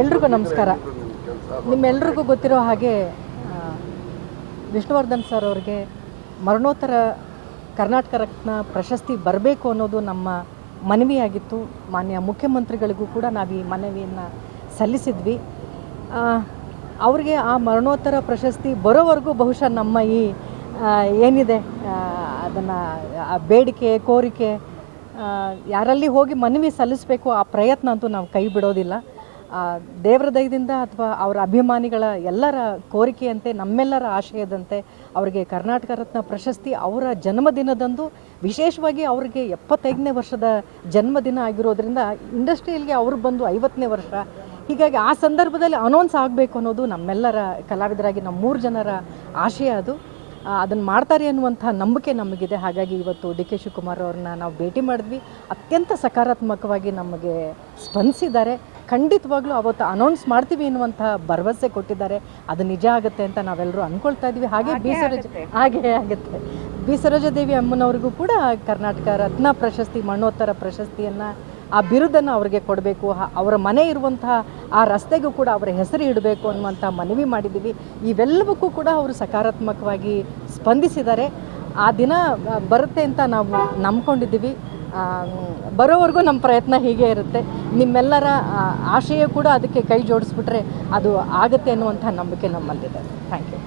ಎಲ್ರಿಗೂ ನಮಸ್ಕಾರ. ನಿಮ್ಮೆಲ್ರಿಗೂ ಗೊತ್ತಿರೋ ಹಾಗೆ ವಿಷ್ಣುವರ್ಧನ್ ಸರ್ ಅವ್ರಿಗೆ ಮರಣೋತ್ತರ ಕರ್ನಾಟಕ ರತ್ನ ಪ್ರಶಸ್ತಿ ಬರಬೇಕು ಅನ್ನೋದು ನಮ್ಮ ಮನವಿಯಾಗಿತ್ತು. ಮಾನ್ಯ ಮುಖ್ಯಮಂತ್ರಿಗಳಿಗೂ ಕೂಡ ನಾವು ಈ ಮನವಿಯನ್ನು ಸಲ್ಲಿಸಿದ್ವಿ. ಅವ್ರಿಗೆ ಆ ಮರಣೋತ್ತರ ಪ್ರಶಸ್ತಿ ಬರೋವರೆಗೂ ಬಹುಶಃ ನಮ್ಮ ಈ ಏನಿದೆ ಅದನ್ನು ಬೇಡಿಕೆ, ಕೋರಿಕೆ ಯಾರಲ್ಲಿ ಹೋಗಿ ಮನವಿ ಸಲ್ಲಿಸಬೇಕು ಆ ಪ್ರಯತ್ನ ಅಂತೂ ನಾವು ಕೈ ಬಿಡೋದಿಲ್ಲ. ದೇವರ ದಯದಿಂದ ಅಥವಾ ಅವರ ಅಭಿಮಾನಿಗಳ ಎಲ್ಲರ ಕೋರಿಕೆಯಂತೆ, ನಮ್ಮೆಲ್ಲರ ಆಶಯದಂತೆ ಅವರಿಗೆ ಕರ್ನಾಟಕ ರತ್ನ ಪ್ರಶಸ್ತಿ ಅವರ ಜನ್ಮದಿನದಂದು, ವಿಶೇಷವಾಗಿ ಅವರಿಗೆ ಎಪ್ಪತ್ತೈದನೇ ವರ್ಷದ ಜನ್ಮದಿನ ಆಗಿರೋದ್ರಿಂದ ಇಂಡಸ್ಟ್ರಿಯಲ್ಗೆ ಅವರು ಬಂದು ಐವತ್ತನೇ ವರ್ಷ. ಹೀಗಾಗಿ ಆ ಸಂದರ್ಭದಲ್ಲಿ ಅನೌನ್ಸ್ ಆಗಬೇಕು ಅನ್ನೋದು ನಮ್ಮೆಲ್ಲರ ಕಲಾವಿದರಾಗಿ ನಮ್ಮ ಮೂರು ಜನರ ಆಶಯ ಅದು. ಅದನ್ನು ಮಾಡ್ತಾರೆ ಅನ್ನುವಂಥ ನಂಬಿಕೆ ನಮಗಿದೆ. ಹಾಗಾಗಿ ಇವತ್ತು ಡಿ ಕೆ ಶಿವಕುಮಾರ್ ಅವ್ರನ್ನ ನಾವು ಭೇಟಿ ಮಾಡಿದ್ವಿ. ಅತ್ಯಂತ ಸಕಾರಾತ್ಮಕವಾಗಿ ನಮಗೆ ಸ್ಪಂದಿಸಿದ್ದಾರೆ. ಖಂಡಿತವಾಗ್ಲೂ ಅವತ್ತು ಅನೌನ್ಸ್ ಮಾಡ್ತೀವಿ ಎನ್ನುವಂತಹ ಭರವಸೆ ಕೊಟ್ಟಿದ್ದಾರೆ. ಅದು ನಿಜ ಆಗುತ್ತೆ ಅಂತ ನಾವೆಲ್ಲರೂ ಅಂದ್ಕೊಳ್ತಾ ಇದ್ವಿ ಹಾಗೆ ಬಿ ಸರೋಜ ಹಾಗೆ ಆಗುತ್ತೆ. ಬಿ ಸರೋಜಾದೇವಿ ಅಮ್ಮನವ್ರಿಗೂ ಕೂಡ ಕರ್ನಾಟಕ ರತ್ನ ಪ್ರಶಸ್ತಿ ಮಣ್ಣೋತ್ತರ ಪ್ರಶಸ್ತಿಯನ್ನು ಆ ಬಿರುದನ್ನು ಅವರಿಗೆ ಕೊಡಬೇಕು. ಅವರ ಮನೆ ಇರುವಂತಹ ಆ ರಸ್ತೆಗೂ ಕೂಡ ಅವರ ಹೆಸರು ಇಡಬೇಕು ಅನ್ನುವಂಥ ಮನವಿ ಮಾಡಿದ್ದೀವಿ. ಇವೆಲ್ಲವಕ್ಕೂ ಕೂಡ ಅವರು ಸಕಾರಾತ್ಮಕವಾಗಿ ಸ್ಪಂದಿಸಿದ್ದಾರೆ. ಆ ದಿನ ಬರುತ್ತೆ ಅಂತ ನಾವು ನಂಬ್ಕೊಂಡಿದ್ದೀವಿ. ಬರೋವರೆಗೂ ನಮ್ಮ ಪ್ರಯತ್ನ ಹೀಗೆ ಇರುತ್ತೆ. ನಿಮ್ಮೆಲ್ಲರ ಆಶಯ ಕೂಡ ಅದಕ್ಕೆ ಕೈ ಜೋಡಿಸ್ಬಿಟ್ರೆ ಅದು ಆಗುತ್ತೆ ಅನ್ನುವಂಥ ನಂಬಿಕೆ ನಮ್ಮಲ್ಲಿದೆ. Thank you